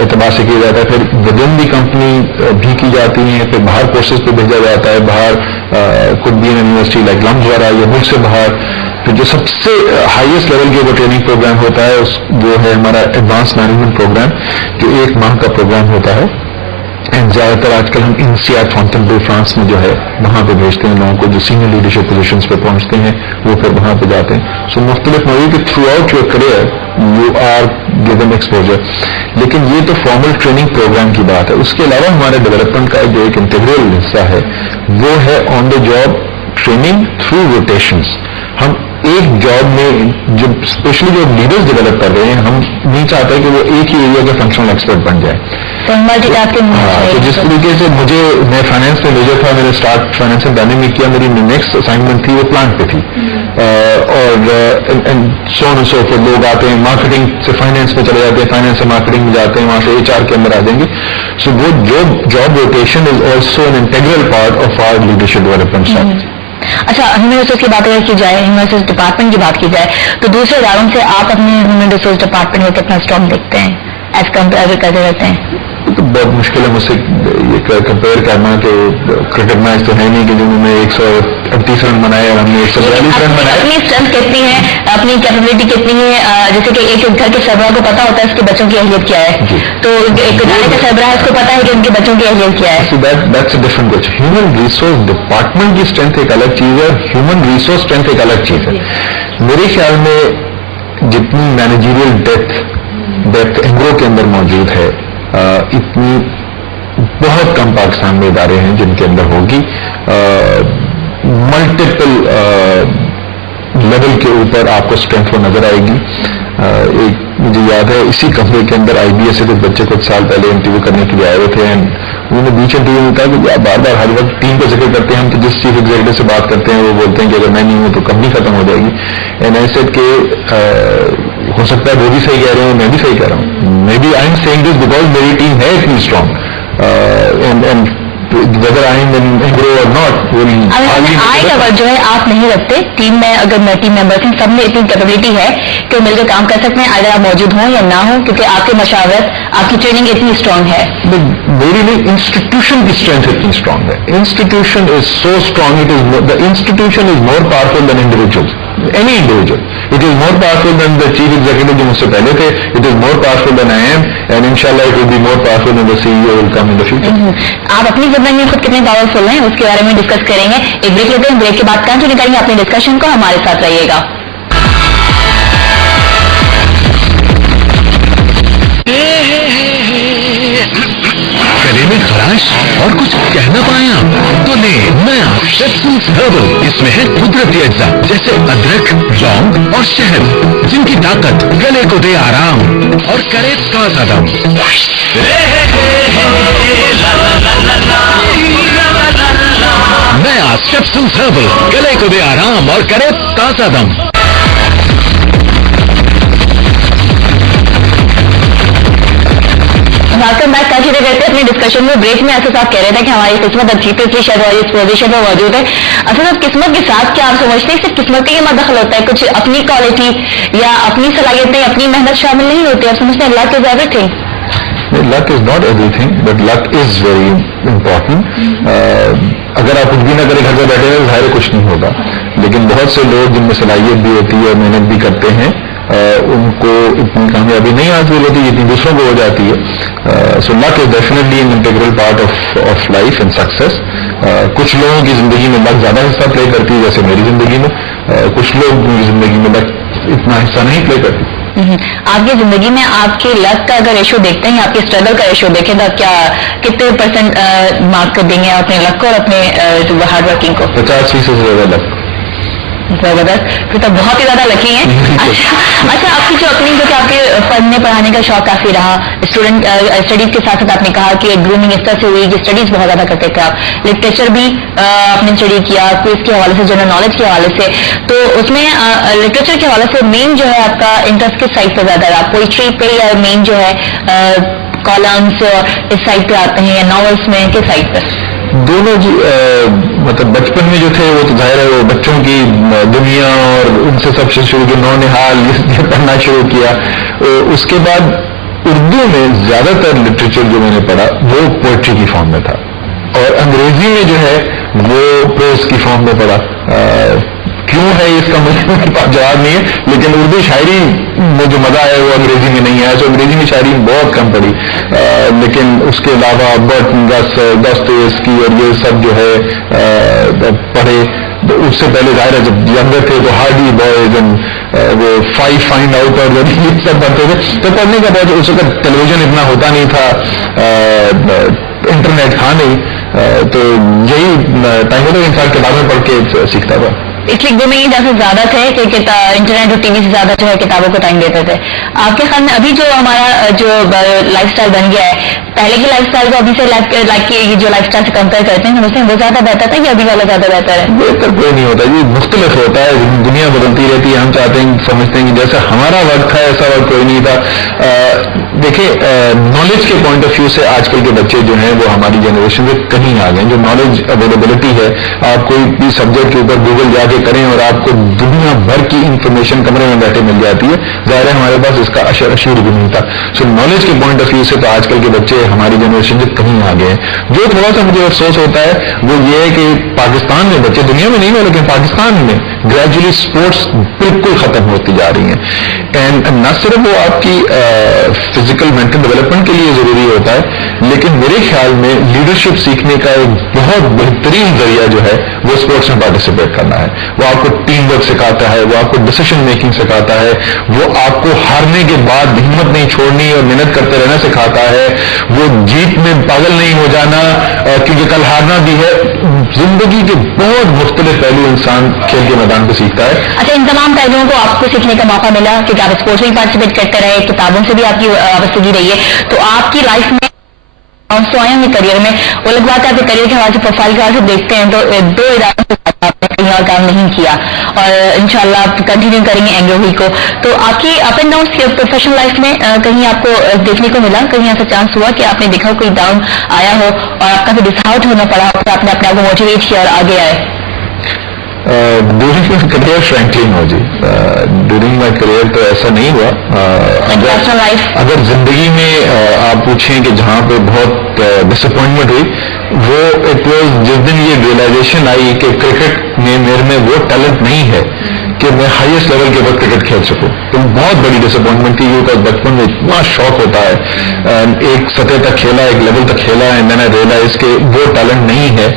اعتبار سے کیا جاتا ہے، پھر ود ان دی کمپنی بھی کی جاتی ہیں، پھر باہر کورسز پہ بھیجا جاتا ہے، باہر کوئی بھی یونیورسٹی لائک لمز وغیرہ یا ملک سے باہر. پھر جو سب سے ہائیسٹ لیول کے وہ ٹریننگ پروگرام ہوتا ہے وہ ہے ہمارا ایڈوانس مینجمنٹ پروگرام، جو 1 ماہ کا پروگرام ہوتا ہے. اینڈ زیادہ تر آج کل ہم انسیاد فونٹنبل فرانس میں جو ہے وہاں پہ بھیجتے ہیں لوگوں کو جو سینئر لیڈرشپ پوزیشنز پہ پہنچتے ہیں، وہ پھر وہاں پہ جاتے ہیں. سو مختلف موضوع کہ throughout your career you are given exposure. لیکن یہ تو فارمل ٹریننگ پروگرام کی بات ہے. اس کے علاوہ ہمارے ڈیولپمنٹ کا جو ایک انٹیگرل حصہ ہے وہ ہے on the job training through rotations. ہم ایک جاب میں جب اسپیشلی جو لیڈرز ڈیولپ کر رہے ہیں، ہم نہیں چاہتے کہ وہ ایک ہی ایریا کے فنکشنل ایکسپرٹ بن جائے. تو جس طریقے سے میں فائنینس میں میجر تھا، میں نے اسٹارٹ فائنینس اینڈ پلاننگ میں کیا، میری نیکسٹ اسائنمنٹ تھی وہ پلانٹ پہ تھی. اور سو اینڈ سو پھر لوگ آتے ہیں مارکیٹنگ سے فائنینس میں چلے جاتے ہیں، فائنینس سے مارکیٹنگ میں جاتے ہیں، وہاں سے HR کے اندر آ جائیں گے. سو وہ job rotation is also an integral part of our leadership development strategy. اچھا، ہیومن ریسورس کی بات اگر کی جائے، ہیومن ریسورس ڈپارٹمنٹ کی بات کی جائے، تو دوسرے اداروں سے آپ اپنے ہیومن ریسورس ڈپارٹمنٹ کو کتنا اسٹرانگ دیکھتے ہیں ایز کمپیئر کرتے رہتے ہیں؟ تو بہت مشکل ہے مجھ سے یہ کمپیئر کرنا کہ کرکٹ میچ تو ہے نہیں کہ جنہوں نے 138 رن بنائے اور ہم نے 142 رن بنائے. اپنی اسٹرینتھ کتنی ہے، اپنی کیپیبلٹی کتنی ہے؟ جیسے کہ ایک گھر کے سربراہ کو پتا ہوتا ہے اس کے بچوں کی اہلیت کیا ہے، تو ایک ادارے کا سربراہ اس کو پتا ہے کہ ان کے بچوں کی اہلیت کیا ہے. That's a different coach. Human resource department کی اسٹرینتھ ایک الگ چیز ہے، ہیومن ریسورس اسٹرینتھ ایک الگ چیز ہے. میرے خیال میں جتنی مینیجریل ڈیپتھ انگرو کے اندر موجود ہے، اتنی بہت کم پاکستان میں ادارے ہیں جن کے اندر ہوگی. ملٹیپل لیول کے اوپر آپ کو اسٹرینتھ وہ نظر آئے گی. ایک مجھے یاد ہے اسی کمپنی کے اندر IBA سے کچھ بچے کچھ سال پہلے انٹرویو کرنے کے لیے آئے ہوئے تھے. انہوں نے بیچ انٹرویو میں کہا کہ آپ بار بار ہر وقت ٹیم کا ذکر کرتے ہیں، ہم تو جس چیف ایگزیکٹو سے بات کرتے ہیں وہ بولتے ہیں کہ اگر میں نہیں ہوں تو کمپنی ختم ہو جائے گی. اینڈ آئی سیڈ کہ ہو سکتا ہے وہ بھی صحیح کہہ رہے ہیں، میں بھی صحیح کہہ رہا ہوں. May be I am seeing this because میری ٹیم ہے اتنی strong. And whether I am in Engro or not I کا ورڈ جو ہے آپ نہیں رکھتے ٹیم میں. اگر میں ٹیم ممبرس ہیں سب میں اتنی کیپیبلٹی ہے کہ وہ مل کر کام کر سکتے ہیں، اگر آپ موجود ہوں یا نہ ہوں، کیونکہ آپ کی مشاورت، آپ کی ٹریننگ اتنی اسٹرانگ ہے. میری نہیں، انسٹیٹیوشن کی اسٹرینتھ اتنی اسٹرانگ ہے. Institution is so strong, the institution is more powerful than individuals. Any individual. It is more powerful than the chief executive جو مجھ سے پہلے تھے. It is more powerful than I am, and inshallah it will be more powerful than the CEO will come in the future. آپ اپنی زندگی میں خود کتنے پاورفل ہیں اس کے بارے میں ڈسکس کریں گے. ایک بریک لیتے ہیں، بریک کے بعد کنٹینیو کریں گے اپنی ڈسکشن کو. ہمارے ساتھ رہیے گا. گلے میں خراش اور کچھ کہنا پایا تو لے نیا شیپسولز ہربل. اس میں ہے قدرتی اجزاء جیسے ادرک، لونگ اور شہد، جن کی طاقت گلے کو دے آرام اور کرے تازہ دم. نیا شیپسولز ہربل گلے کو دے آرام اور کرے تازہ دم. Welcome back. کنٹینیو کرتے ہیں اپنی ڈسکشن میں. بریک میں اسد صاحب کہہ رہے تھے کہ ہماری قسمت اچھی تھی اس لیے شاید ہماری اس پوزیشن پہ موجود ہے. اسد صاحب قسمت کے ساتھ کیا آپ سمجھتے ہیں صرف قسمت کا یہ مدخل ہوتا ہے، کچھ اپنی کوالٹی یا اپنی صلاحیتیں، اپنی محنت شامل نہیں ہوتی؟ آپ سمجھتے ہیں luck is everything? Luck is not everything but luck is very important. اگر آپ کچھ بھی نہ کریں گھر سے بیٹھے ہوئے ظاہر کچھ نہیں ہوگا، لیکن بہت سے لوگ جن میں صلاحیت بھی ہوتی ہے اور محنت بھی کرتے ہیں ان کو اتنی کامیابی نہیں حاصل ہوتی جتنی دوسروں کو ہو جاتی ہے. So luck is definitely an integral part of life and success. کچھ لوگوں کی زندگی میں لک زیادہ حصہ پلے کرتی ہے جیسے میری زندگی میں، کچھ لوگ کی زندگی میں لک اتنا حصہ نہیں پلے کرتی. آپ کی زندگی میں آپ کے لک کا اگر ریشو دیکھتے ہیں یا آپ کے اسٹرگل کا ریشو دیکھیں تو کیا کتنے پرسنٹ مارک کر دیں گے اپنے لک کو اور اپنے ہارڈ ورکنگ کو؟ 50% سے زیادہ لک. زبردست، پھر تو بہت ہی زیادہ لکی ہیں. اچھا آپ کی جو اپنی جو کہ آپ کے پڑھنے پڑھانے کا شوق کافی رہا، اسٹوڈنٹ اسٹڈیز کے ساتھ ساتھ آپ نے کہا کہ گرومنگ اس طرح سے ہوئی کہ اسٹڈیز بہت زیادہ کرتے تھے آپ، لٹریچر بھی آپ نے اسٹڈی کیا کوئز کے حوالے سے، جنرل نالج کے حوالے سے. تو اس میں لٹریچر کے حوالے سے مین جو ہے آپ کا انٹرسٹ کس سائڈ پہ زیادہ رہا؟ پوئٹری پہ یا مین جو ہے کالمس اس سائڈ پہ آتے ہیں یا ناولس میں کس سائڈ پہ؟ دونوں جی. مطلب بچپن میں جو تھے وہ تو ظاہر ہے وہ بچوں کی دنیا اور ان سے سب سے شروع جو نونحال پڑھنا شروع کیا. اس کے بعد اردو میں زیادہ تر لٹریچر جو میں نے پڑھا وہ پوئٹری کی فارم میں تھا، اور انگریزی میں جو ہے وہ پروز کی فارم میں پڑھا. کیوں ہے اس کا مجھے جواب نہیں ہے، لیکن اردو شاعری میں جو مزہ ہے وہ انگریزی میں نہیں آیا. تو انگریزی میں شاعری بہت کم پڑھی، لیکن اس کے علاوہ برٹن، داستایوسکی اور یہ سب جو ہے پڑھے. اس سے پہلے ظاہر ہے جب ینگر تھے تو ہارڈی بوائز وہ فائنڈ آؤٹ اور یہ سب پڑھتے تھے. تو پڑھنے کا بعد اس وقت ٹیلی ویژن اتنا ہوتا نہیں تھا، انٹرنیٹ تھا نہیں، تو یہی ٹائم ہوتا انسان کتابیں پڑھ کے سیکھتا تھا. اس لیے میں جیسے زیادہ تھے کہ انٹرنیٹ اور ٹی وی سے زیادہ جو ہے کتابوں کو ٹائم دیتے تھے. آپ کے خیال میں ابھی جو ہمارا جو لائف اسٹائل بن گیا ہے، پہلے کی لائف اسٹائل کو ابھی سے جو لائف اسٹائل سے کمپیئر کرتے ہیں سمجھتے ہیں وہ زیادہ بہتر تھا یا ابھی والا زیادہ بہتر ہے؟ بہتر کوئی نہیں ہوتا جی، مختلف ہوتا ہے، دنیا بدلتی رہتی ہے. ہم چاہتے ہیں سمجھتے ہیں کہ جیسا ہمارا وقت تھا ایسا وقت کوئی نہیں تھا. دیکھیں نالج کے پوائنٹ آف ویو سے آج کل کے بچے جو ہیں وہ ہماری جنریشن سے کہیں آ گئے. جو نالج اویلیبلٹی ہے، آپ کوئی بھی سبجیکٹ کے اوپر گوگل جا کے کریں اور آپ کو دنیا بھر کی انفارمیشن کمرے میں بیٹھے مل جاتی ہے. ظاہر ہے ہمارے پاس اس کا اشیر بھی نہیں تھا. سو نالج کے پوائنٹ آف ویو سے تو آج کل کے بچے ہماری جنریشن سے کہیں آ گئے ہیں. جو تھوڑا سا مجھے افسوس ہوتا ہے وہ یہ ہے کہ پاکستان میں بچے، دنیا میں نہیں ہو لیکن پاکستان میں گریجولی اسپورٹس بالکل ختم ہوتی جا رہی ہیں. اینڈ نہ صرف وہ آپ کی فزیکل مینٹل ڈیولپمنٹ کے لیے ضروری ہوتا ہے، لیکن میرے خیال میں لیڈرشپ سیکھنے کا ایک بہت بہترین ذریعہ جو ہے وہ اسپورٹس میں پارٹیسپیٹ کرنا ہے. وہ آپ کو ٹیم ورک سکھاتا ہے، وہ آپ کو ڈسیشن میکنگ سکھاتا ہے، وہ آپ کو ہارنے کے بعد ہمت نہیں چھوڑنی اور محنت کرتے رہنا سکھاتا ہے، وہ جیت میں پاگل نہیں ہو جانا کیونکہ کل ہارنا بھی ہے. زندگی کے بہت مختلف پہلو انسان کھیل کے میدان پہ سیکھتا ہے. اچھا، ان تمام پہلوؤں کو آپ کو سیکھنے کا موقع ملا کیونکہ آپ اسپورٹس میں پارٹیسپیٹ کرتے رہے، کتابوں سے بھی آپ کی وابستگی رہی ہے، تو آپ کی لائف میں تو آئے ہیں کریئر میں وہ لوگ بات ہے آپ کے کریئر کے حوالے سے پروفائل کے حوالے سے دیکھتے ہیں تو 2 اداروں کے ساتھ آپ نے کہیں اور کام نہیں کیا اور انشاءاللہ آپ کنٹینیو کریں گے اینگلو ہی کو. تو آپ کی up and down professional life میں کہیں آپ کو دیکھنے کو ملا، کہیں ایسا چانس ہوا کہ آپ نے دیکھا کوئی ڈاؤن آیا ہو اور آپ کا پھر ڈس آؤٹ ہونا پڑا ہو تو آپ نے اپنے آپ کو موٹیویٹ کیا اور آگے آئے؟ During my career frankly no جی، ڈیورنگ مائی کریئر تو ایسا نہیں ہوا. اگر زندگی میں آپ پوچھیں کہ جہاں پہ بہت ڈس اپوائنٹمنٹ ہوئی وہ اٹ واز جس دن یہ ریئلائزیشن آئی کہ کرکٹ میں میرے میں وہ ٹیلنٹ نہیں ہے کہ میں ہائیسٹ لیول کے اوپر کرکٹ کھیل سکوں. تو بہت بڑی ڈس اپوائنٹمنٹ تھی کیونکہ بچپن میں اتنا شوق ہوتا ہے، ایک سطح تک کھیلا، ایک لیول تک کھیلا ہے، میں نے ریئلائز کہ وہ ٹیلنٹ نہیں ہے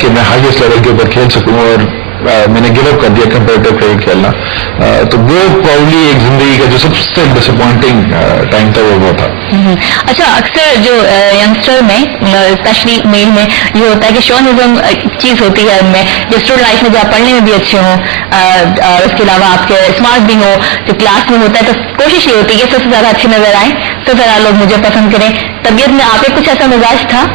کہ میں ہائیسٹ لیول کے اوپر کھیل سکوں اور میں نے گیو اپ کر دیا کمپیٹیٹو کرکٹ کھیلنا. تو وہ پراؤڈلی ایک زندگی کا جو سب سے ڈس اپوائنٹنگ ٹائم تھا وہ تھا. اچھا، اکثر جو ینگسٹر میں اسپیشلی میل میں یہ ہوتا ہے کہ شونزم چیز ہوتی ہے ان میں، جو اسٹوڈنٹ لائف میں جو آپ پڑھنے میں بھی اچھے ہوں اور اس کے علاوہ آپ کے اسمارٹ بھی ہوں، جو کلاس میں ہوتا ہے تو کوشش یہ ہوتی ہے کہ سب سے زیادہ اچھے نظر آئیں، سب سے زیادہ لوگ مجھے پسند کریں. طبیعت میں آپ کے کچھ ایسا مزاج تھا؟